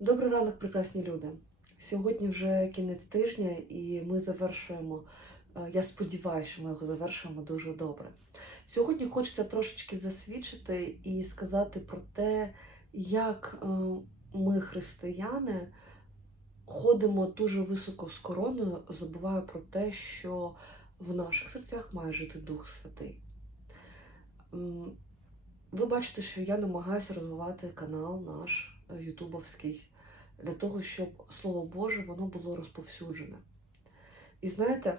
Добрий ранок, прекрасні люди. Сьогодні вже кінець тижня, і ми завершуємо. е, Я сподіваюся, що ми його завершуємо дуже добре. Сьогодні хочеться трошечки засвідчити і сказати про те, як е, ми, християни, ходимо дуже високо з короною, забуваю про те, що в наших серцях має жити Дух Святий. Ви бачите, що я намагаюся розвивати канал наш ютубовський для того, щоб Слово Боже воно було розповсюджене. І знаєте,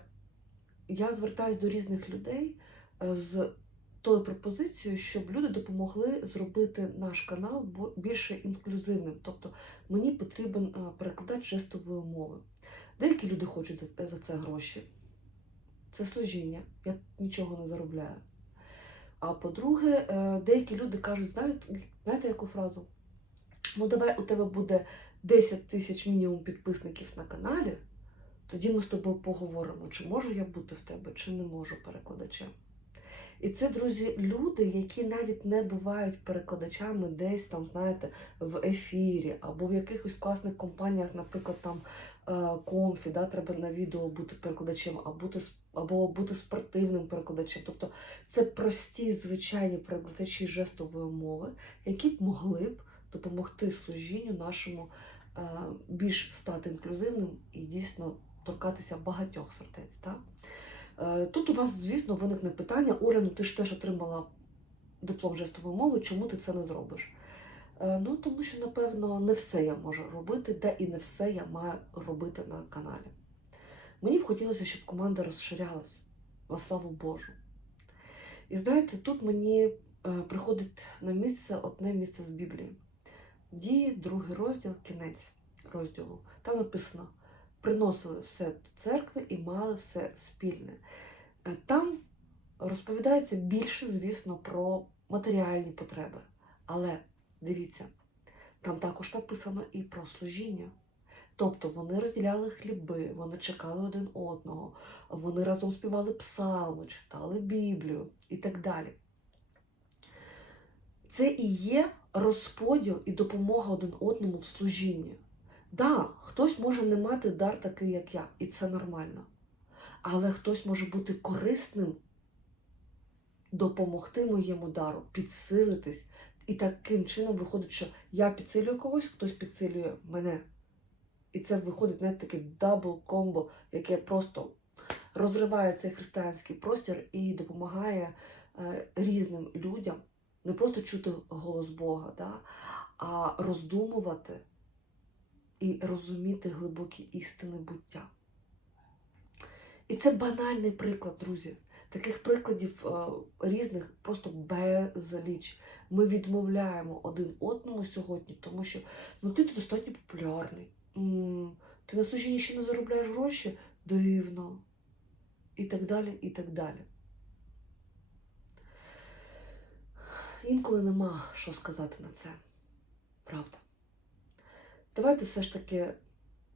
я звертаюся до різних людей е, з тою пропозицією, щоб люди допомогли зробити наш канал більше інклюзивним. Тобто мені потрібен е, перекладач жестової мови. Деякі люди хочуть за- за це гроші. Це служіння, я нічого не заробляю. А по-друге, е, деякі люди кажуть, знаєте, знаєте яку фразу? Ну, давай у тебе буде 10 тисяч мінімум підписників на каналі, тоді ми з тобою поговоримо, чи можу я бути в тебе, чи не можу перекладачем. І це, друзі, люди, які навіть не бувають перекладачами десь там, знаєте, в ефірі або в якихось класних компаніях, наприклад, там е, Комфі, да, треба на відео бути перекладачем, або бути, або бути спортивним перекладачем. Тобто це прості, звичайні перекладачі жестової мови, які б могли б допомогти служінню нашому е, більш стати інклюзивним і дійсно торкатися багатьох сердець. Так? Е, Тут у вас, звісно, виникне питання: Оля, ну ти ж теж отримала диплом жестової мови, чому ти це не зробиш? Е, Ну, тому що, напевно, не все я можу робити, де і не все я маю робити на каналі. Мені б хотілося, щоб команда розширялась на славу Божу. І знаєте, тут мені приходить на місце одне місце з Біблії. Дії, другий розділ, кінець розділу. Там написано: приносили все до церкви і мали все спільне. Е, Там розповідається більше, звісно, про матеріальні потреби. Але дивіться, там також написано і про служіння. Тобто вони розділяли хліби, вони чекали один одного, вони разом співали псалми, читали Біблію і так далі. Це і є розподіл і допомога один одному в служінні. Да, хтось може не мати дар такий, як я, і це нормально. Але хтось може бути корисним, допомогти моєму дару, підсилитись. І таким чином виходить, що я підсилюю когось, хтось підсилює мене. І це виходить не таке дабл комбо, яке просто розриває цей християнський простір і допомагає е, різним людям не просто чути голос Бога, да, а роздумувати і розуміти глибокі істини буття. І це банальний приклад, друзі. Таких прикладів е, різних просто безліч. Ми відмовляємо один одному сьогодні, тому що ну ти достатньо популярний. Ти на служінні ще не заробляєш гроші? Дивно. І так далі, і так далі. Інколи нема що сказати на це. Правда. Давайте все ж таки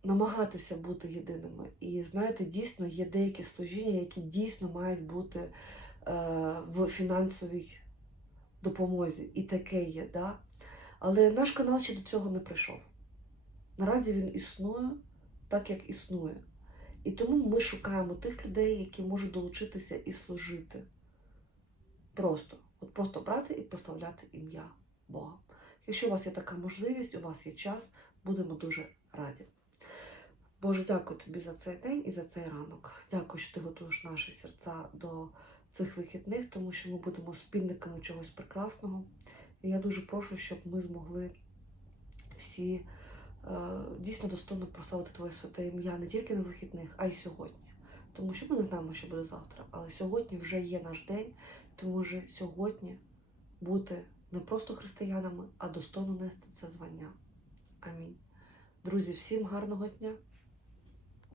намагатися бути єдиними. І знаєте, дійсно є деякі служіння, які дійсно мають бути е, в фінансовій допомозі. І таке є, да? Але наш канал ще до цього не прийшов. Наразі він існує так, як існує. І тому ми шукаємо тих людей, які можуть долучитися і служити. Просто. От просто брати і прославляти ім'я Бога. Якщо у вас є така можливість, у вас є час, будемо дуже раді. Боже, дякую тобі за цей день і за цей ранок. Дякую, що ти готуєш наші серця до цих вихідних, тому що ми будемо спільниками чогось прекрасного. І я дуже прошу, щоб ми змогли всі е, дійсно достойно прославити Твоє святе ім'я не тільки на вихідних, а й сьогодні. Тому що ми не знаємо, що буде завтра. Але сьогодні вже є наш день, тому можеш сьогодні бути не просто християнами, а достойно нести це звання. Амінь. Друзі, всім гарного дня!